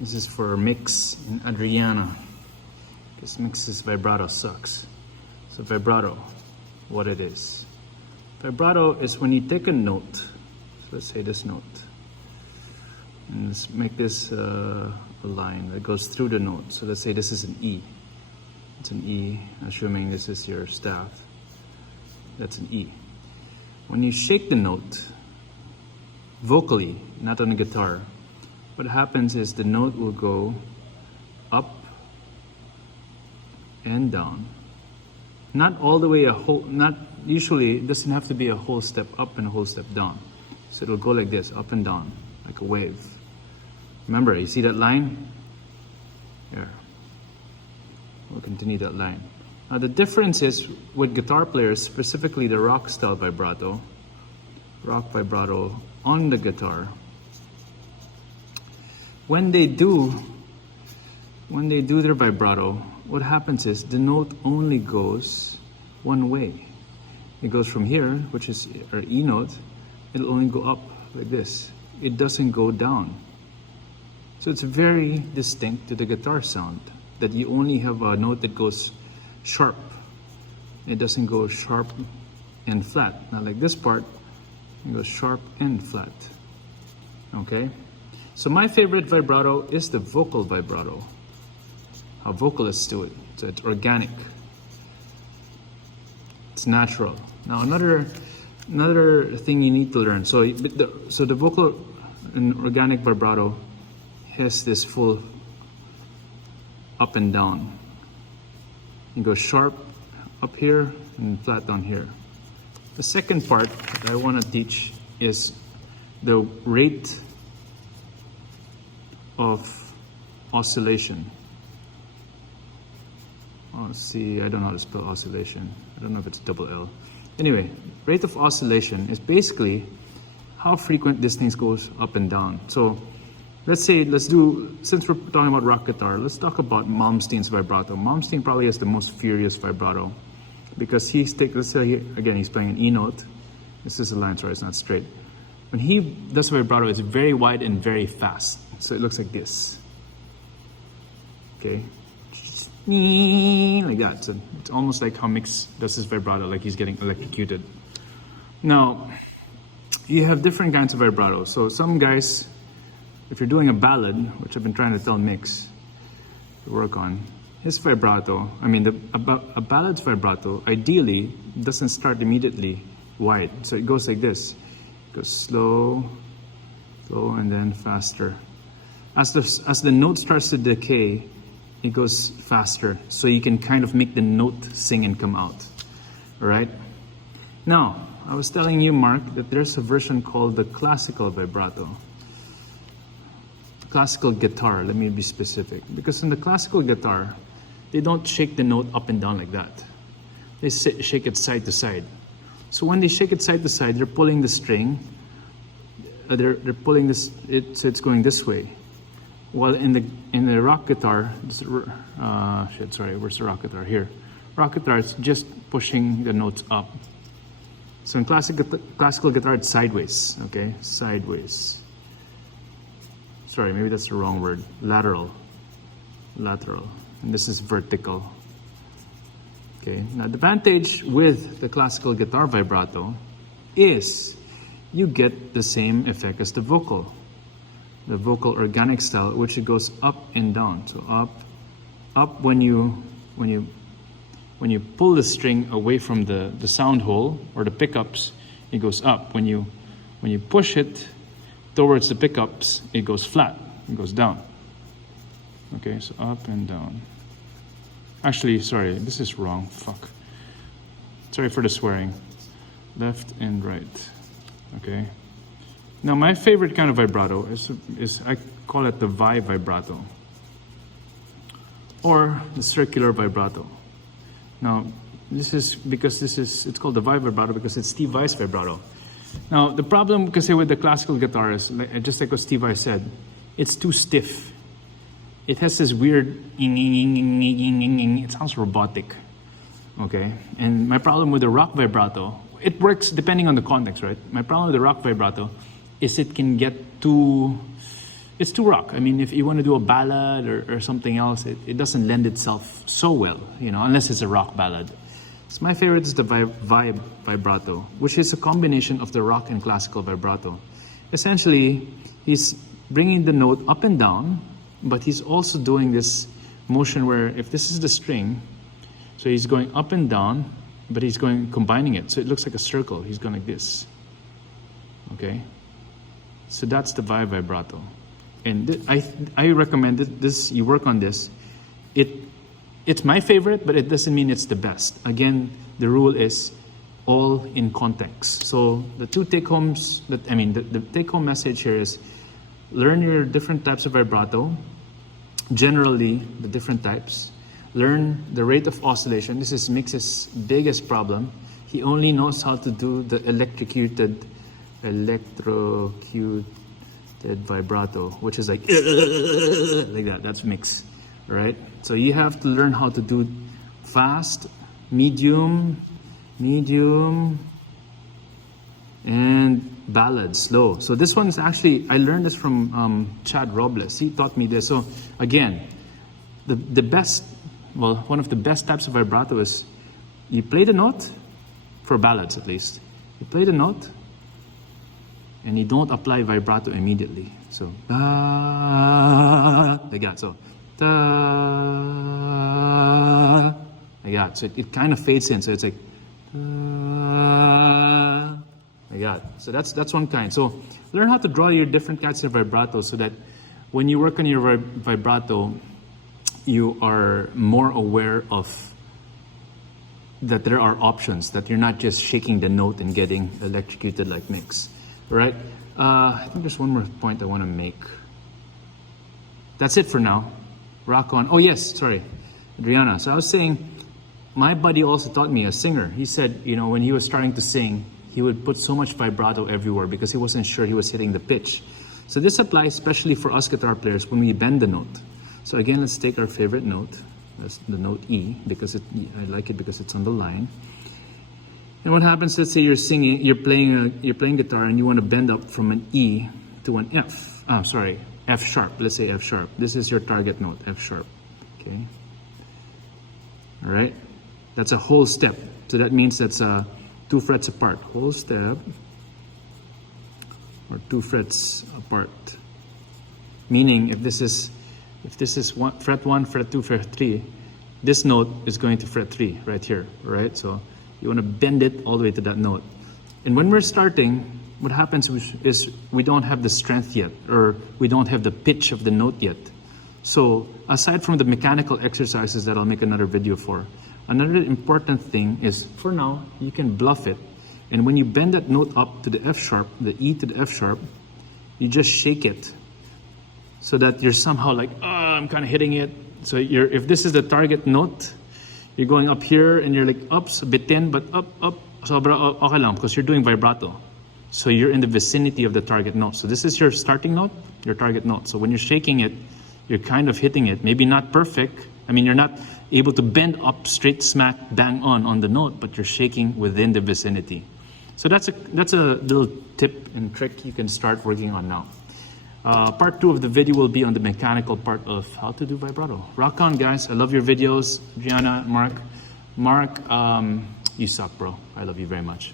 This is for Mix and Adriana, because Mix's vibrato sucks. So vibrato, what it is. Vibrato is when you take a note, so let's say this note, and let's make this a line that goes through the note. So let's say this is an E. It's an E, assuming this is your staff. That's an E. When you shake the note, vocally, not on the guitar, what happens is the note will go up and down. Not all the way not usually, it doesn't have to be a whole step up and a whole step down. So it'll go like this, up and down, like a wave. Remember, you see that line? There. We'll continue that line. Now the difference is with guitar players, specifically the rock style vibrato on the guitar, when they do their vibrato, what happens is the note only goes one way. It goes from here, which is our E note, it'll only go up like this. It doesn't go down. So it's very distinct to the guitar sound, that you only have a note that goes sharp. It doesn't go sharp and flat. Not like this part, it goes sharp and flat. Okay? So my favorite vibrato is the vocal vibrato. How vocalists do it. So it's organic. It's natural. Now another thing you need to learn. So the vocal and organic vibrato has this full up and down. You go sharp up here and flat down here. The second part that I want to teach is the rate of oscillation. Oh, see, I don't know how to spell oscillation. I don't know if it's double L. Anyway, rate of oscillation is basically how frequent this thing goes up and down. So let's do, since we're talking about rock guitar, let's talk about Malmsteen's vibrato. Malmsteen probably has the most furious vibrato because let's say again, he's playing an E note. This is a line, sorry, it's not straight. When he does vibrato, it's very wide and very fast. So it looks like this. Okay? Like that. So it's almost like how Mix does his vibrato, like he's getting electrocuted. Now, you have different kinds of vibrato. So some guys, if you're doing a ballad, which I've been trying to tell Mix to work on, his vibrato, a ballad's vibrato, ideally doesn't start immediately wide. So it goes like this. It goes slow, slow, and then faster. As the note starts to decay, it goes faster. So you can kind of make the note sing and come out. All right? Now, I was telling you, Mark, that there's a version called the classical vibrato. Classical guitar, let me be specific. Because in the classical guitar, they don't shake the note up and down like that. They shake it side to side. So when they shake it side to side, they're pulling the string. They're pulling this, so it's going this way. While in the rock guitar, where's the rock guitar? Here. Rock guitar is just pushing the notes up. So in classical guitar, it's sideways, okay? Sideways. Sorry, maybe that's the wrong word. Lateral. And this is vertical. Okay, now the advantage with the classical guitar vibrato is you get the same effect as the vocal organic style, which it goes up and down. So up when you pull the string away from the sound hole or the pickups, it goes up. When you push it towards the pickups, it goes flat, it goes down. Okay, so up and down. Actually, sorry, this is wrong, fuck. Sorry for the swearing. Left and right, okay? Now my favorite kind of vibrato is I call it the vibrato. Or the circular vibrato. Now, it's called the vibrato because it's Steve Vai's vibrato. Now, the problem, because with the classical guitar is, just like what Steve Vai said, it's too stiff. It has this weird, it sounds robotic, okay? And my problem with the rock vibrato, it works depending on the context, right? My problem with the rock vibrato is it can get too it's too rock. I mean, if you want to do a ballad or something else, it doesn't lend itself so well, you know, unless it's a rock ballad. So my favorite is the vibrato, which is a combination of the rock and classical vibrato. Essentially, he's bringing the note up and down, but he's also doing this motion where if this is the string, so he's going up and down, but he's combining it. So it looks like a circle. He's going like this. Okay? So that's the vibrato. And I recommend this, you work on this. It's my favorite, but it doesn't mean it's the best. Again, the rule is all in context. So the two take-homes, the take-home message here is learn your different types of vibrato, generally the different types. Learn the rate of oscillation. This is Mix's biggest problem. He only knows how to do the electrocuted vibrato, which is like that. That's Mix, right? So you have to learn how to do fast, medium, and ballad, slow. So this one is actually, I learned this from Chad Robles. He taught me this. So again, the best, well, one of the best types of vibrato is you play the note, for ballads at least. You play the note, and you don't apply vibrato immediately. So, like that. So, like that. So it kind of fades in. So it's like, like that. So that's one kind. So learn how to draw your different kinds of vibrato so that when you work on your vibrato, you are more aware of that there are options, that you're not just shaking the note and getting electrocuted like Mix. Right? I think there's one more point I want to make. That's it for now. Rock on. Oh yes, sorry, Adriana. So I was saying, my buddy also taught me, a singer. He said, you know, when he was starting to sing, he would put so much vibrato everywhere because he wasn't sure he was hitting the pitch. So this applies especially for us guitar players when we bend the note. So again, let's take our favorite note. That's the note E, because I like it because it's on the line. And what happens, let's say you're singing, you're playing guitar and you want to bend up from an E to an F. F sharp. Let's say F sharp. This is your target note, F sharp. Okay. All right. That's a whole step. So that means that's 2 frets apart. Whole step, or 2 frets apart. Meaning, if this is fret 1, fret 2, fret 3, this note is going to fret 3 right here. Right. So you want to bend it all the way to that note. And when we're starting, what happens is we don't have the strength yet, or we don't have the pitch of the note yet. So aside from the mechanical exercises that I'll make another video for, another important thing is, for now, you can bluff it. And when you bend that note up to the F sharp, the E to the F sharp, you just shake it so that you're somehow like, I'm kind of hitting it. So if this is the target note, you're going up here and you're like, ups, bitin, but up, sobra, okay lang, because you're doing vibrato. So you're in the vicinity of the target note. So this is your starting note, your target note. So when you're shaking it, you're kind of hitting it. Maybe not perfect. I mean, you're not able to bend up straight smack bang on the note, but you're shaking within the vicinity. So that's a little tip and trick you can start working on now. Part 2 of the video will be on the mechanical part of how to do vibrato. Rock on, guys. I love your videos. Gianna, Mark, you suck, bro. I love you very much.